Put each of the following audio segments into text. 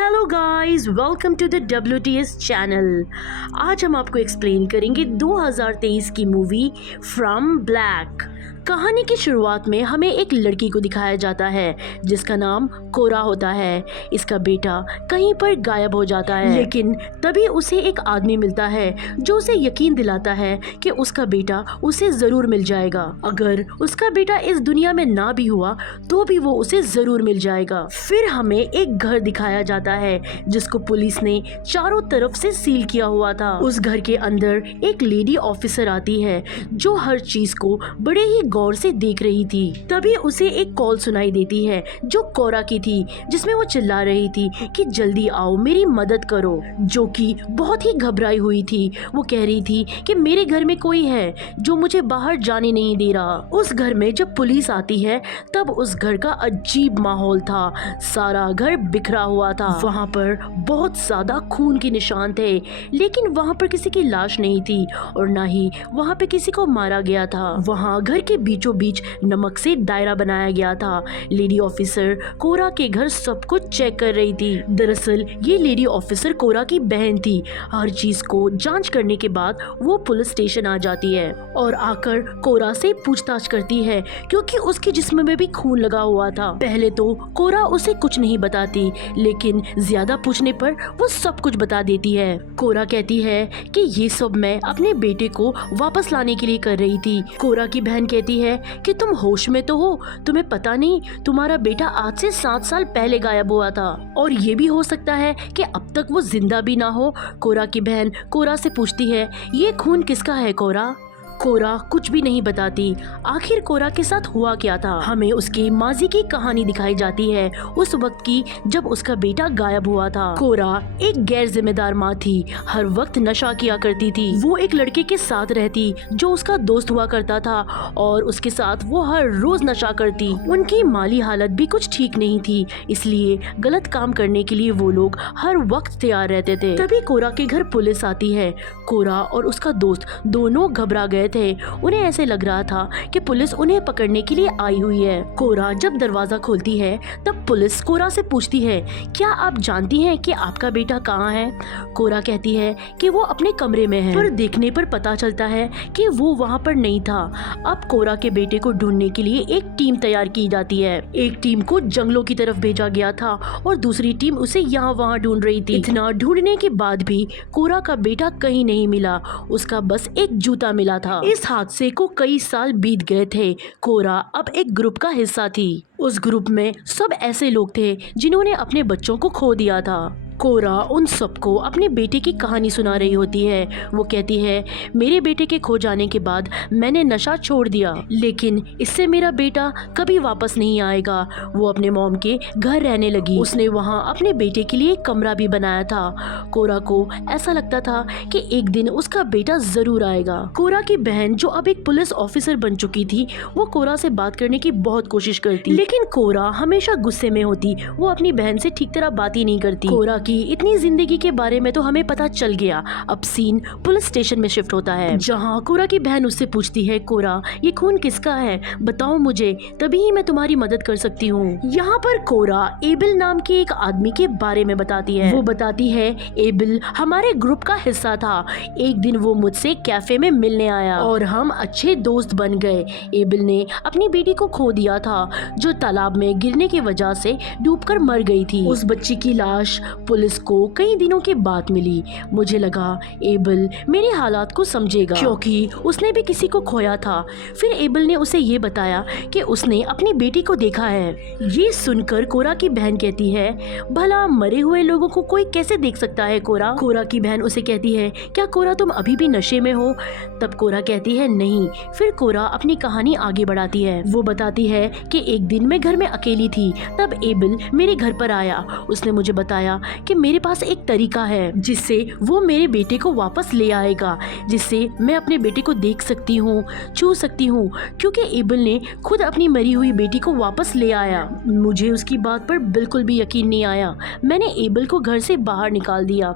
Hello guys, welcome to the WTS channel. आज हम आपको एक्सप्लेन करेंगे 2023 की मूवी फ्रॉम ब्लैक। कहानी की शुरुआत में हमें एक लड़की को दिखाया जाता है जिसका नाम कोरा होता है। इसका बेटा कहीं पर गायब हो जाता है, लेकिन तभी उसे एक आदमी मिलता है जो उसे यकीन दिलाता है कि उसका बेटा उसे जरूर मिल जाएगा। अगर उसका बेटा इस दुनिया में ना भी हुआ तो भी वो उसे जरूर मिल जाएगा। फिर हमें एक घर दिखाया जाता है जिसको पुलिस ने चारों तरफ से सील किया हुआ था। उस घर के अंदर एक लेडी ऑफिसर आती है जो हर चीज को बड़े ही गौर से देख रही थी। तभी उसे एक कॉल सुनाई देती है जो कोरा की थी, जिसमें वो चिल्ला रही थी कि जल्दी आओ, मेरी मदद करो। जो कि बहुत ही घबराई हुई थी। वो कह रही थी कि मेरे घर में कोई है जो मुझे बाहर जाने नहीं दे रहा। उस घर में जब पुलिस आती है तब उस घर का अजीब माहौल था। सारा घर बिखरा हुआ था। वहाँ पर बहुत ज्यादा खून के निशान थे, लेकिन वहाँ पर किसी की लाश नहीं थी और ना ही वहाँ पे किसी को मारा गया था। वहाँ घर के बीचों बीच नमक से दायरा बनाया गया था। लेडी ऑफिसर कोरा के घर सब कुछ चेक कर रही थी। दरअसल ये लेडी ऑफिसर कोरा की बहन थी। हर चीज को जांच करने के बाद वो पुलिस स्टेशन आ जाती है और आकर कोरा से पूछताछ करती है, क्योंकि उसके जिस्म में भी खून लगा हुआ था। पहले तो कोरा उसे कुछ नहीं बताती, लेकिन ज्यादा पूछने पर वो सब कुछ बता देती है। कोरा कहती है कि ये सब मैं अपने बेटे को वापस लाने के लिए कर रही थी। कोरा की बहन कहती है कि तुम होश में तो हो, तुम्हें पता नहीं तुम्हारा बेटा आज से 7 साल पहले गायब हुआ था और ये भी हो सकता है कि अब तक वो जिंदा भी ना हो। कोरा की बहन कोरा से पूछती है, ये खून किसका है कोरा? कोरा कुछ भी नहीं बताती। आखिर कोरा के साथ हुआ क्या था? हमें उसके माजी की कहानी दिखाई जाती है, उस वक्त की जब उसका बेटा गायब हुआ था। कोरा एक गैर जिम्मेदार माँ थी, हर वक्त नशा किया करती थी। वो एक लड़के के साथ रहती जो उसका दोस्त हुआ करता था और उसके साथ वो हर रोज नशा करती। उनकी माली हालत भी कुछ ठीक नहीं थी, इसलिए गलत काम करने के लिए वो लोग हर वक्त तैयार रहते थे। तभी कोरा के घर पुलिस आती है। कोरा और उसका दोस्त दोनों घबरा गए थे। उन्हें ऐसे लग रहा था कि पुलिस उन्हें पकड़ने के लिए आई हुई है। कोरा जब दरवाजा खोलती है तब पुलिस कोरा से पूछती है, क्या आप जानती हैं कि आपका बेटा कहाँ है? कोरा कहती है कि वो अपने कमरे में है, पर देखने पर पता चलता है कि वो वहाँ पर नहीं था। अब कोरा के बेटे को ढूंढने के लिए एक टीम तैयार की जाती है। एक टीम को जंगलों की तरफ भेजा गया था और दूसरी टीम उसे यहाँ वहाँ ढूंढ रही थी। इतना ढूंढने के बाद भी कोरा का बेटा कहीं नहीं मिला। उसका बस एक जूता मिला था। इस हादसे को कई साल बीत गए थे। कोरा अब एक ग्रुप का हिस्सा थी। उस ग्रुप में सब ऐसे लोग थे जिन्होंने अपने बच्चों को खो दिया था। कोरा उन सबको अपने बेटे की कहानी सुना रही होती है। वो कहती है, मेरे बेटे के खो जाने के बाद मैंने नशा छोड़ दिया, लेकिन इससे मेरा बेटा कभी वापस नहीं आएगा। वो अपने मॉम के घर रहने लगी। उसने वहाँ अपने बेटे के लिए एक कमरा भी बनाया था। कोरा को ऐसा लगता था कि एक दिन उसका बेटा जरूर आएगा। कोरा की बहन जो अब एक पुलिस ऑफिसर बन चुकी थी, वो कोरा से बात करने की बहुत कोशिश करती, लेकिन कोरा हमेशा गुस्से में होती। वो अपनी बहन से ठीक तरह बात ही नहीं करती। कोरा की इतनी जिंदगी के बारे में तो हमें पता चल गया। अब सीन पुलिस स्टेशन में शिफ्ट होता है, जहां कोरा की बहन उससे पूछती है, कोरा ये खून किसका है, बताओ मुझे, तभी ही मैं तुम्हारी मदद कर सकती हूँ। यहाँ पर कोरा एबिल नाम के एक आदमी के बारे में बताती है। वो बताती है, एबिल हमारे ग्रुप का हिस्सा था। एक दिन वो मुझसे कैफे में मिलने आया और हम अच्छे दोस्त बन गए। एबिल ने अपनी बेटी को खो दिया था, जो तालाब में गिरने की वजह से डूबकर मर गई थी। उस बच्ची की लाश पुलिस को कई दिनों के बाद मिली। मुझे लगा एबिल मेरे हालात को समझेगा, क्योंकि उसने भी किसी को खोया था। फिर एबिल ने उसे ये बताया कि उसने अपनी बेटी को देखा है। ये सुनकर कोरा की बहन कहती है, भला मरे हुए लोगों को कोई कैसे देख सकता है कोरा? कोरा की बहन उसे कहती है, क्या कोरा तुम अभी भी नशे में हो? तब कोरा कहती है, नहीं। फिर कोरा अपनी कहानी आगे बढ़ाती है। वो बताती है कि एक दिन मैं घर में अकेली थी, तब एबिल मेरे घर पर आया। उसने मुझे बताया कि मेरे पास एक तरीका है जिससे वो मेरे बेटे को वापस ले आएगा, जिससे मैं अपने बेटे को देख सकती हूँ, छू सकती हूँ, क्योंकि एबिल ने खुद अपनी मरी हुई बेटी को वापस ले आया। मुझे उसकी बात पर बिल्कुल भी यकीन नहीं आया। मैंने एबिल को घर से बाहर निकाल दिया।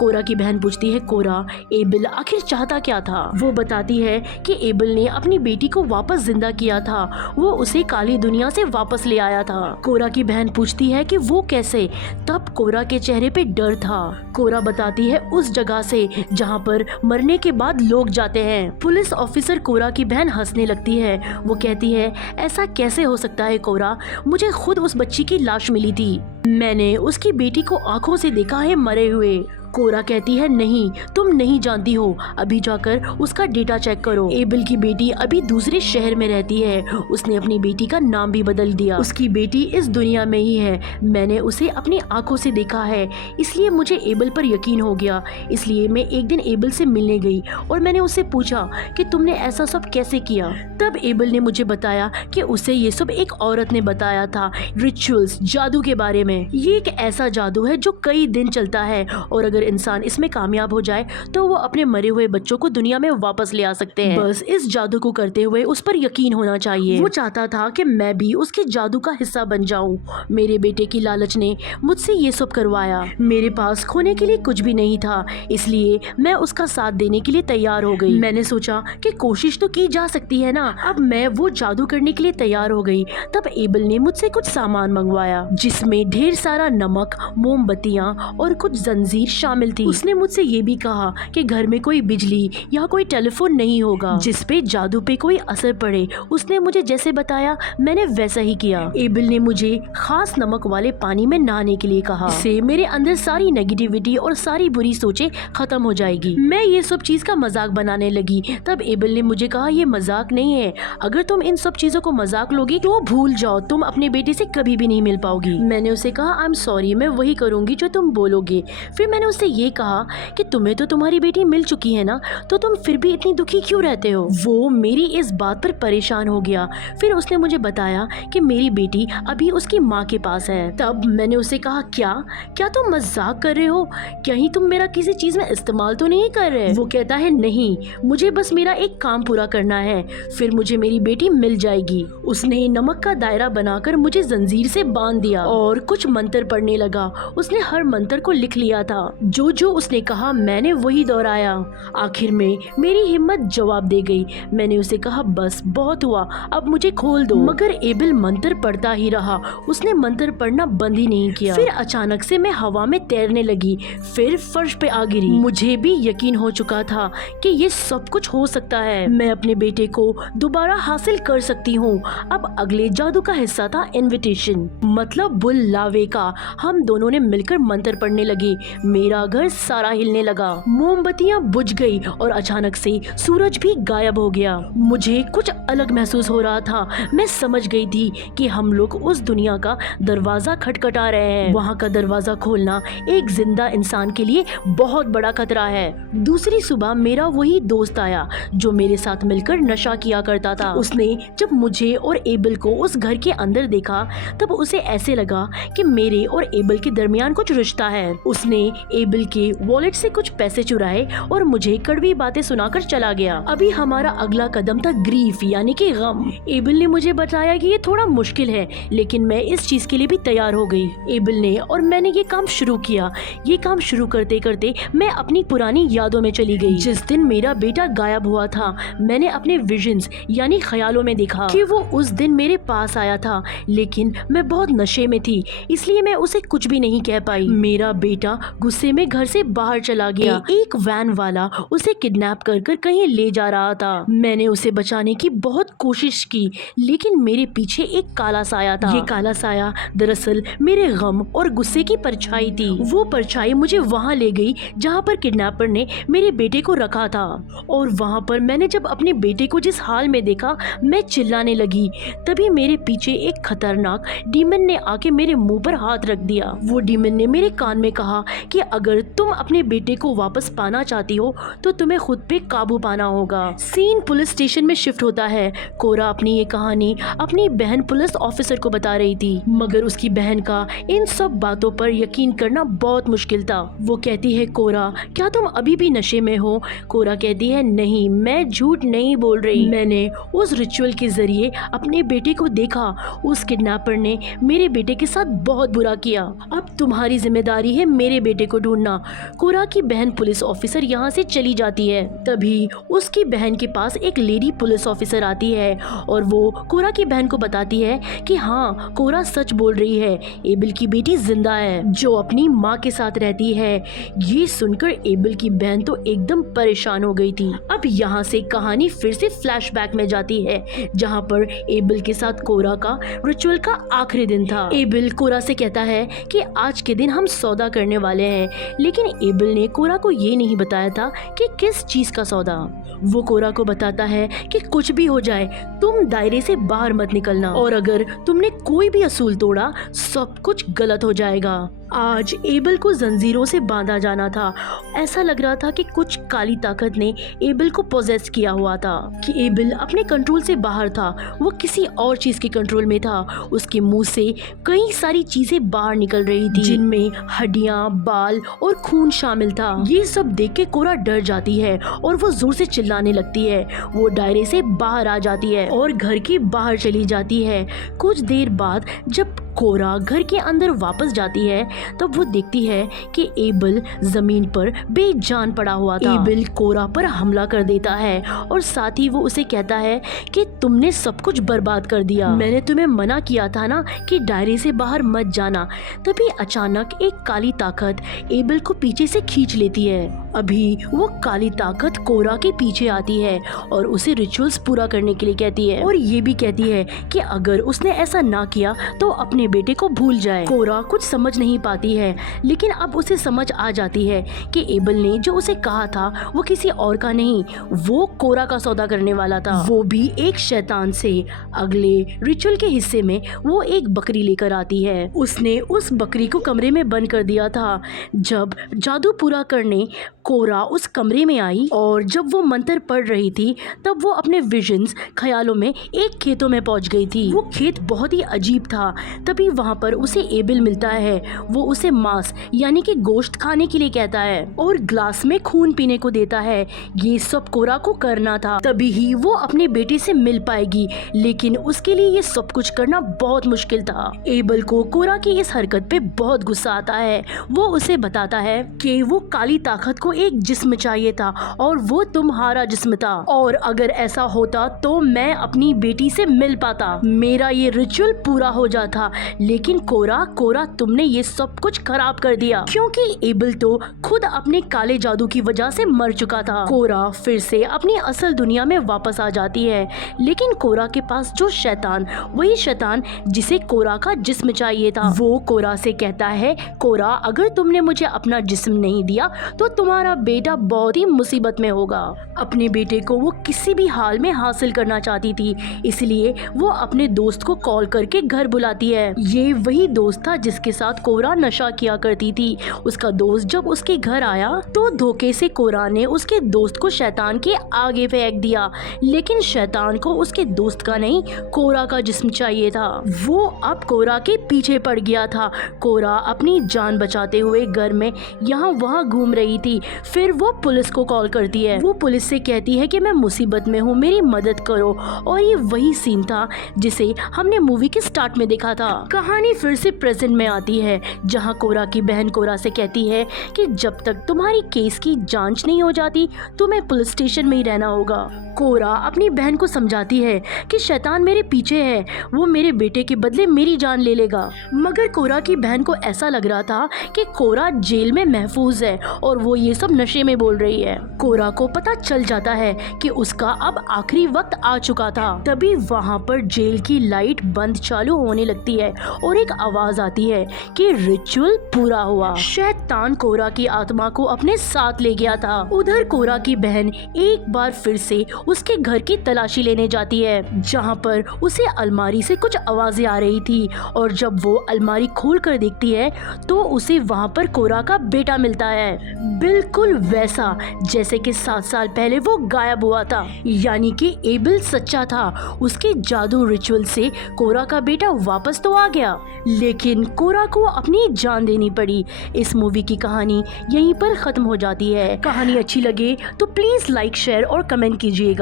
कोरा की बहन पूछती है, कोरा एबिल आखिर चाहता क्या था? वो बताती है कि एबिल ने अपनी बेटी को वापस जिंदा किया था, वो उसे काली दुनिया से वापस ले आया था। कोरा की बहन पूछती है कि वो कैसे? तब कोरा के चेहरे पे डर था। कोरा बताती है उस जगह से जहाँ पर मरने के बाद लोग जाते हैं। पुलिस ऑफिसर कोरा की बहन हंसने लगती है। वो कहती है ऐसा कैसे हो सकता है कोरा, मुझे खुद उस बच्ची की लाश मिली थी, मैंने उसकी बेटी को आंखों से देखा है मरे हुए। कोरा कहती है नहीं, तुम नहीं जानती हो, अभी जाकर उसका डेटा चेक करो। एबल की बेटी अभी दूसरे शहर में रहती है, उसने अपनी बेटी का नाम भी बदल दिया। उसकी बेटी इस दुनिया में ही है, मैंने उसे अपनी आंखों से देखा है, इसलिए मुझे एबल पर यकीन हो गया। इसलिए मैं एक दिन एबल से मिलने गई और मैंने उससे पूछा कि तुमने ऐसा सब कैसे किया। तब एबल ने मुझे बताया कि उसे ये सब एक औरत ने बताया था, रिचुअल्स, जादू के बारे में। ये एक ऐसा जादू है जो कई दिन चलता है और अगर इंसान इसमें कामयाब हो जाए तो वो अपने मरे हुए बच्चों को दुनिया में वापस ले आ सकते हैं। बस इस जादू को करते हुए उस पर यकीन होना चाहिए। वो चाहता था कि मैं भी उसके जादू का हिस्सा बन जाऊं। मेरे बेटे की लालच ने मुझसे ये सब करवाया। मेरे पास खोने के लिए कुछ भी नहीं था, इसलिए मैं उसका साथ देने के लिए तैयार हो गई। मैंने सोचा कि कोशिश तो की जा सकती है ना। अब मैं वो जादू करने के लिए तैयार हो गई। तब एबल ने मुझसे कुछ सामान मंगवाया जिसमें ढेर सारा नमक, मोमबत्तियां और कुछ जंजीर शामिल थी। उसने मुझसे ये भी कहा कि घर में कोई बिजली या कोई टेलीफोन नहीं होगा जिसपे जादू पे कोई असर पड़े। उसने मुझे जैसे बताया मैंने वैसा ही किया। एबल ने मुझे खास नमक वाले पानी में नहाने के लिए कहा, इससे मेरे अंदर सारी नेगेटिविटी और सारी बुरी सोचें खत्म हो जाएगी। मैं ये सब चीज का मजाक बनाने लगी। तब एबल ने मुझे कहा ये मजाक नहीं है, अगर तुम इन सब चीजों को मजाक लोगी तो भूल जाओ, तुम अपने बेटे से कभी भी नहीं मिल पाओगी। मैंने उसे कहा आई एम सॉरी, मैं वही करूंगी जो तुम बोलोगे। फिर मैंने उससे ये कहा कि तुम्हें तो तुम्हारी बेटी मिल चुकी है ना, तो तुम फिर भी इतनी दुखी क्यों रहते हो। वो मेरी इस बात पर परेशान हो गया। फिर उसने मुझे बताया कि मेरी बेटी अभी उसकी माँ के पास है। तब मैंने उसे कहा क्या तुम मजाक कर रहे हो, कहीं तुम मेरा किसी चीज में इस्तेमाल तो नहीं कर रहे। वो कहता है नहीं, मुझे बस मेरा एक काम पूरा करना है, फिर मुझे मेरी बेटी मिल जाएगी। उसने नमक का दायरा बनाकर मुझे जंजीर से बांध दिया और कुछ मंत्र पढ़ने लगा। उसने हर मंत्र को लिख लिया था। जो उसने कहा मैंने वही दोहराया। आखिर में मेरी हिम्मत जवाब दे गई। मैंने उसे कहा बस बहुत हुआ, अब मुझे खोल दो। मगर एबल मंत्र पढ़ता ही रहा, उसने मंत्र पढ़ना बंद ही नहीं किया। फिर अचानक से मैं हवा में तैरने लगी, फिर फर्श पे आ गिरी। मुझे भी यकीन हो चुका था कि ये सब कुछ हो सकता है, मैं अपने बेटे को दोबारा हासिल कर सकती हूँ। अब अगले जादू का हिस्सा था इनविटेशन, मतलब बुलावे का। हम दोनों ने मिलकर मंत्र पढ़ने लगे। मेरा घर सारा हिलने लगा, मोमबत्तियां बुझ गई और अचानक से सूरज भी गायब हो गया। मुझे कुछ अलग महसूस हो रहा था। मैं समझ गई थी कि हम लोग उस दुनिया का दरवाजा खटखटा रहे हैं। वहाँ का दरवाजा खोलना एक जिंदा इंसान के लिए बहुत बड़ा खतरा है। दूसरी सुबह मेरा वही दोस्त आया जो मेरे साथ मिलकर नशा किया करता था। उसने जब मुझे और एबल को उस घर के अंदर देखा तब उसे ऐसे लगा कि मेरे और एबल के दरमियान कुछ रिश्ता है। उसने एबल के वॉलेट से कुछ पैसे चुराए और मुझे कड़वी बातें सुनाकर चला गया। अभी हमारा अगला कदम था ग्रीफ यानी कि गम। एबल ने मुझे बताया कि ये थोड़ा मुश्किल है, लेकिन मैं इस चीज के लिए भी तैयार हो गई। एबल ने और मैंने ये काम शुरू किया। ये काम शुरू करते करते मैं अपनी पुरानी यादों में चली गई। जिस दिन मेरा बेटा गायब हुआ था, मैंने अपने विजन्स यानी ख्यालों में देखा कि वो उस दिन मेरे पास आया था, लेकिन मैं बहुत नशे में थी, इसलिए मैं उसे कुछ भी नहीं कह पाई। मेरा बेटा गुस्से में घर से बाहर चला गया। एक वैन वाला उसे किडनैप कर कहीं ले जा रहा था। मैंने उसे बचाने की बहुत कोशिश की, लेकिन मेरे पीछे एक काला साया था। ये काला साया दरअसल मेरे गम और गुस्से की परछाई थी। वो परछाई मुझे वहाँ ले गई जहाँ पर किडनैपर ने मेरे बेटे को रखा था, और वहाँ पर मैंने जब अपने बेटे को जिस हाल में देखा मैं चिल्लाने लगी। तभी मेरे पीछे एक खतरनाक डीमन ने आके मेरे मुंह पर हाथ रख दिया। वो डीमन ने मेरे कान में कहा कि अगर तुम अपने बेटे को वापस पाना चाहती हो तो तुम्हें खुद पे काबू पाना होगा। सीन पुलिस स्टेशन में शिफ्ट होता है। कोरा अपनी ये कहानी अपनी बहन पुलिस ऑफिसर को बता रही थी, मगर उसकी बहन का इन सब बातों पर यकीन करना बहुत मुश्किल था। वो कहती है कोरा क्या तुम अभी भी नशे में हो? कोरा कहती है नहीं, मैं झूठ नहीं बोल रही, मैंने उस रिचुअल के जरिए अपने बेटे को देखा। उस किडनैपर ने मेरे बेटे के साथ बहुत बुरा किया। अब तुम्हारी जिम्मेदारी है मेरे बेटे को ढूंढना। ढूंढना। कोरा की बहन पुलिस ऑफिसर यहाँ से चली जाती है। तभी उसकी बहन के पास एक लेडी पुलिस ऑफिसर आती है और वो कोरा की बहन को बताती है कि हाँ, कोरा सच बोल रही है, एबल की बेटी जिंदा है जो अपनी माँ के साथ रहती है। ये सुनकर एबल की बहन तो एकदम परेशान हो गई थी। अब यहाँ से कहानी फिर से फ्लैशबैक में जाती है जहाँ पर एबल के साथ कोरा का रिचुअल का आखिरी दिन था। एबल कोरा से कहता है कि आज के दिन हम सौदा करने वाले हैं, लेकिन एबल ने कोरा को ये नहीं बताया था कि किस चीज का सौदा। वो कोरा को बताता है कि कुछ भी हो जाए तुम दायरे से बाहर मत निकलना, और अगर तुमने कोई भी असूल तोड़ा सब कुछ गलत हो जाएगा। आज एबल को जंजीरों से बांधा जाना था। ऐसा लग रहा था कि कुछ काली ताकत ने एबल को पोजेस किया हुआ था, कि एबल अपने कंट्रोल से बाहर था, वो किसी और चीज के कंट्रोल में था। उसके मुंह से कई सारी चीजें बाहर निकल रही थी, जिनमें हड्डियां, बाल और खून शामिल था। ये सब देख के कोरा डर जाती है और वो जोर से चिल्लाने लगती है। वो दायरे से बाहर आ जाती है और घर के बाहर चली जाती है। कुछ देर बाद जब कोरा घर के अंदर वापस जाती है तब वो देखती है कि एबल जमीन पर बेजान पड़ा हुआ था। एबल कोरा पर हमला कर देता है और साथ ही वो उसे कहता है कि तुमने सब कुछ बर्बाद कर दिया, मैंने तुम्हें मना किया था ना कि दायरे से बाहर मत जाना। तभी अचानक एक काली ताकत एबल को पीछे से खींच लेती है। अभी वो काली ताकत कोरा के पीछे आती है और उसे रिचुअल्स पूरा करने के लिए कहती है, और ये भी कहती है कि अगर उसने ऐसा ना किया तो अपने बेटे को भूल जाए। कोरा कुछ समझ नहीं पाती है, लेकिन अब उसे समझ आ जाती है कि एबल ने जो उसे कहा था वो किसी और का नहीं, वो कोरा का सौदा करने वाला था, वो भी एक शैतान से। अगले रिचुअल के हिस्से में वो एक बकरी लेकर आती है। उसने उस बकरी को कमरे में बंद कर दिया था। जब जादू पूरा करने कोरा उस कमरे में आई और जब वो मंत्र पढ़ रही थी तब वो अपने विजन्स ख्यालों में एक खेतों में पहुंच गई थी। वो खेत बहुत ही अजीब था। तभी वहाँ पर उसे एबल मिलता है। वो उसे मांस यानी कि गोश्त खाने के लिए कहता है और ग्लास में खून पीने को देता है। ये सब कोरा को करना था, तभी ही वो अपने बेटे से मिल पाएगी, लेकिन उसके लिए ये सब कुछ करना बहुत मुश्किल था। एबल को कोरा की इस हरकत पे बहुत गुस्सा आता है। वो उसे बताता है कि वो काली ताकत को एक जिस्म चाहिए था और वो तुम्हारा जिस्म था, और अगर ऐसा होता तो मैं अपनी बेटी से मिल पाता, मेरा ये रिचुअल पूरा हो जाता। लेकिन कोरा तुमने ये सब कुछ खराब कर दिया, क्योंकि एबल तो खुद अपने काले जादू की वजह से मर चुका था। कोरा फिर से अपनी असल दुनिया में वापस आ जाती है, लेकिन कोरा के पास जो शैतान, वही शैतान जिसे कोरा का जिस्म चाहिए था, वो कोरा से कहता है, कोरा अगर तुमने मुझे अपना जिस्म नहीं दिया तो तुम्हारा बेटा बहुत ही मुसीबत में होगा। अपने बेटे को वो किसी भी हाल में हासिल करना चाहती थी, इसलिए वो अपने दोस्त को कॉल करके घर बुलाती है। ये वही दोस्त था जिसके साथ कोरा नशा किया करती थी। उसका दोस्त जब उसके घर आया तो धोखे से कोरा ने उसके दोस्त को शैतान के आगे फेंक दिया, लेकिन शैतान को उसके दोस्त का नहीं, कोरा का जिस्म चाहिए था। वो अब कोरा के पीछे पड़ गया था। कोरा अपनी जान बचाते हुए घर में यहाँ वहाँ घूम रही थी। फिर वो पुलिस को कॉल करती है। वो पुलिस से कहती है कि मैं मुसीबत में हूँ, मेरी मदद करो। और ये वही सीन था जिसे हमने मूवी के स्टार्ट में देखा था। कहानी फिर से प्रेजेंट में आती है, जहाँ कोरा की बहन कोरा से कहती है कि जब तक तुम्हारी केस की जांच नहीं हो जाती तुम्हें पुलिस स्टेशन में ही रहना होगा। कोरा अपनी बहन को समझाती है कि शैतान मेरे पीछे है, वो मेरे बेटे के बदले मेरी जान ले लेगा। मगर कोरा की बहन को ऐसा लग रहा था कि कोरा जेल में महफूज है और वो ये सब नशे में बोल रही है। कोरा को पता चल जाता है कि उसका अब आखिरी वक्त आ चुका था। तभी वहाँ पर जेल की लाइट बंद चालू होने लगती है और एक आवाज आती है कि रिचुअल पूरा हुआ। शैतान कोरा की आत्मा को अपने साथ ले गया था। उधर कोरा की बहन एक बार फिर से उसके घर की तलाशी लेने जाती है, जहाँ पर उसे अलमारी से कुछ आवाजें आ रही थी, और जब वो अलमारी खोल कर देखती है तो उसे वहाँ पर कोरा का बेटा मिलता है, बिल्कुल वैसा जैसे कि 7 साल पहले वो गायब हुआ था। यानी कि एबल सच्चा था। उसके जादू रिचुअल से कोरा का बेटा वापस तो आ गया, लेकिन कोरा को अपनी जान देनी पड़ी। इस मूवी की कहानी यहीं पर खत्म हो जाती है। कहानी अच्छी लगे तो प्लीज लाइक, शेयर और कमेंट कीजिएगा।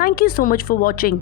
Thank you so much for watching.